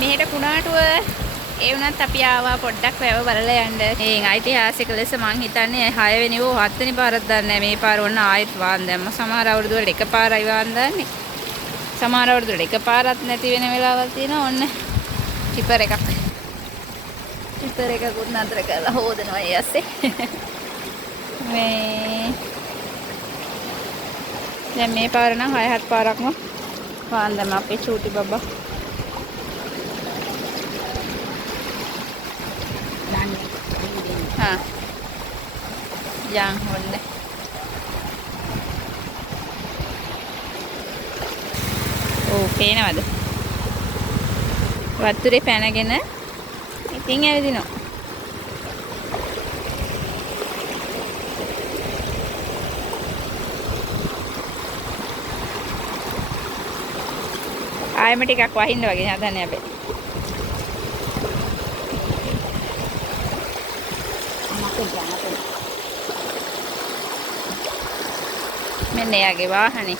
මෙහෙට කුණාටුව ඒ වුණත් අපි ආවා පොඩ්ඩක් වැව බලලා යන්න. මේ ඓතිහාසික ලෙස මං හිතන්නේ 6 වෙනි හෝ 7 වෙනි පාරක් දන්නේ මේ පාර ඔන්න ආයෙත් වාන් දැම්ම. සමහර අවුරුදු වල එකපාරයි වාන් දාන්නේ. සමහර අවුරුදු වල එකපාරක් නැති වෙන වෙලාවල් තියෙනවා. ඔන්න ටිපර් එකක්. ටිපර් එකකුත් නතර කරලා හොදනවා ඊයස්සේ. මේ දැන් මේ පාර නම් 6-7 පාරක්ම වාන් දැම්ම අපේ චූටි බබා. हाँ yang honne oh පේනවද වතුරේ පැනගෙන ඉතින් ඇවිදිනවා ආයෙම ටිකක් වහින්න වගේ හදන්නේ හැබැයි මෙන්න එයාගේ වාහනේ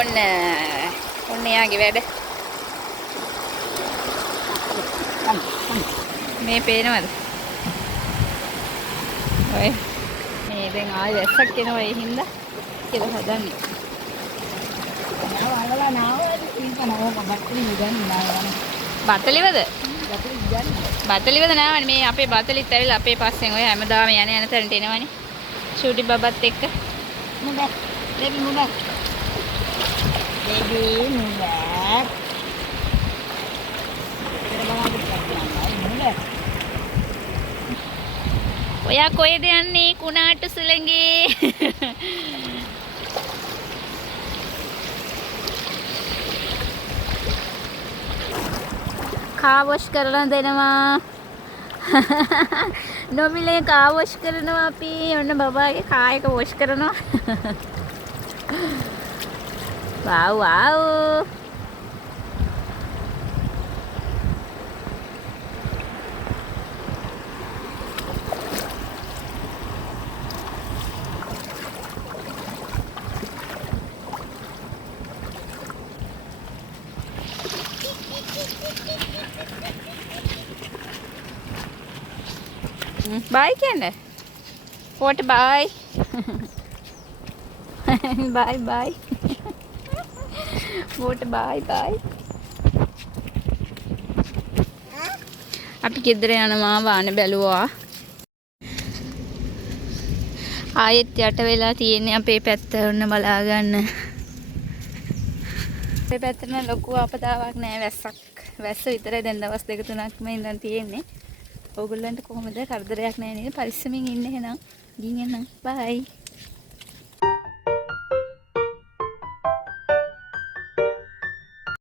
ඔන්න එයාගේ වැඩ මේ පේනවද ඔය මේ දැන් ආයෙ වැස්සක් එනවා ඒ හින්දා කියලා හදන්නේ බතලිවද? බතලිවද නෑවනේ මේ අපේ බතලිත් ඇවිල්ලා අපේ පස්සෙන් ඔය හැමදාම යන තැනට එනවනේ. ෂූටි බබත් එක්ක. මුඩ. බේබි මුඩ. බේබි මුඩ. ඔයා කොහෙද යන්නේ? කුණාටු සුළඟේ. car wash කරලා දෙනවා නොමිලේ car wash කරනවා අපි ඔන්න බබාගේ car එක wash කරනවා wow wow bye කියන්නේ what bye bye bye what bye bye අපි ගෙදර යනවා වාන බැලුවා ආයෙත් යට වෙලා තියෙන්නේ අපේ පැත්ත ඔන්න බලා ගන්න අපේ පැත්තට නම් ලොකු අපදාවක් නෑ වැස්ස විතරයි දැන් දවස් 2-3ක්ම ඉඳන් තියෙන්නේ ඕගොල්ලන්ට කොහොමද කරදරයක් නැහැ නේද පරිස්සමින් ඉන්න එහෙනම් ගින් එන්න බයි